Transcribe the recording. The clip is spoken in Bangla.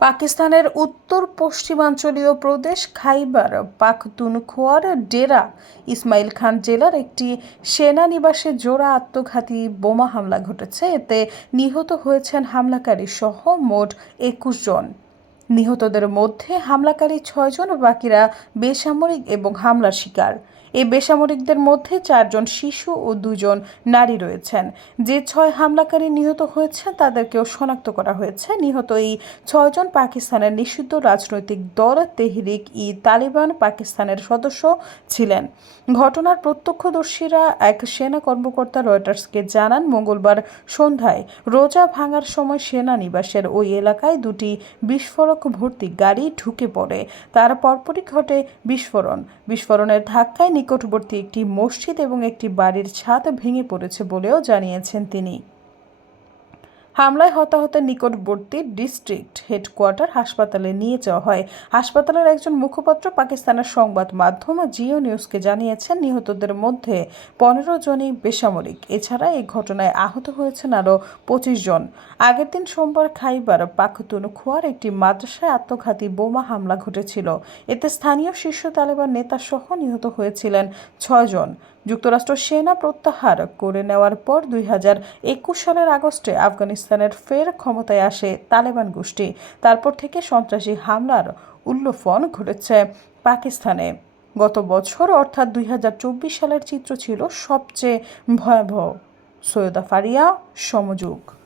পাকিস্তানের উত্তর পশ্চিমাঞ্চলীয় প্রদেশ খাইবার পাখতুনখোয়ার ডেরা ইসমাইল খান জেলার একটি সেনানিবাসে জোড়া আত্মঘাতী বোমা হামলা ঘটেছে। এতে নিহত হয়েছেন হামলাকারী সহ মোট একুশ জন। নিহতদের মধ্যে হামলাকারী ছয়জন বাকিরা বেসামরিক এবং হামলার শিকার। এই বেসামরিকদের মধ্যে চারজন শিশু ও দুজন নারী রয়েছেন। যে ছয় হামলাকারী নিহত হয়েছেন তাদেরকেও শনাক্ত করা হয়েছে। নিহত এই ছয়জন পাকিস্তানের নিষিদ্ধ রাজনৈতিক দল তেহরিক ই তালিবান পাকিস্তানের সদস্য ছিলেন। ঘটনার প্রত্যক্ষদর্শীরা এক সেনা কর্মকর্তা রয়টার্সকে জানান, মঙ্গলবার সন্ধ্যায় রোজা ভাঙার সময় সেনানিবাসের ওই এলাকায় দুটি বিস্ফোরক ভর্তি গাড়ি ঢুকে পড়ে। তার পরপরই ঘটে বিস্ফোরণ। বিস্ফোরণের ধাক্কায় নিকটবর্তী একটি মসজিদ এবং একটি বাড়ির ছাদ ভেঙে পড়েছে বলেও জানিয়েছেন তিনি। হামলায় হতাহতের নিকটবর্তী ডিস্ট্রিক্ট হেডকোয়ার্টার হাসপাতালে নিয়ে যাওয়া হয়। হাসপাতালের একজন মুখপাত্র পাকিস্তানের সংবাদ মাধ্যম জিও নিউজকে জানিয়েছেন, নিহতদের মধ্যে পনেরো জনই বেসামরিক। এছাড়া এই ঘটনায় আহত হয়েছেন আরও পঁচিশ জন। আগের দিন সোমবার খাইবার পাখতুনখোয়ার একটি মাদ্রাসায় আত্মঘাতী বোমা হামলা ঘটেছিল। এতে স্থানীয় শীর্ষ তালেবান নেতা সহ নিহত হয়েছিলেন ছয়জন যুক্তরাষ্ট্র সেনা প্রত্যাহার করে নেওয়ার পর দুই হাজার একুশ সালের আগস্টে আফগানিস্তানের ফের ক্ষমতায় আসে তালেবান গোষ্ঠী। তারপর থেকে সন্ত্রাসী হামলার উল্লফন ঘটেছে পাকিস্তানে। গত বছর অর্থাৎ দুই হাজার চব্বিশ সালের চিত্র ছিল সবচেয়ে ভয়াবহ। সৈয়দা ফারিয়া, সমযোগ।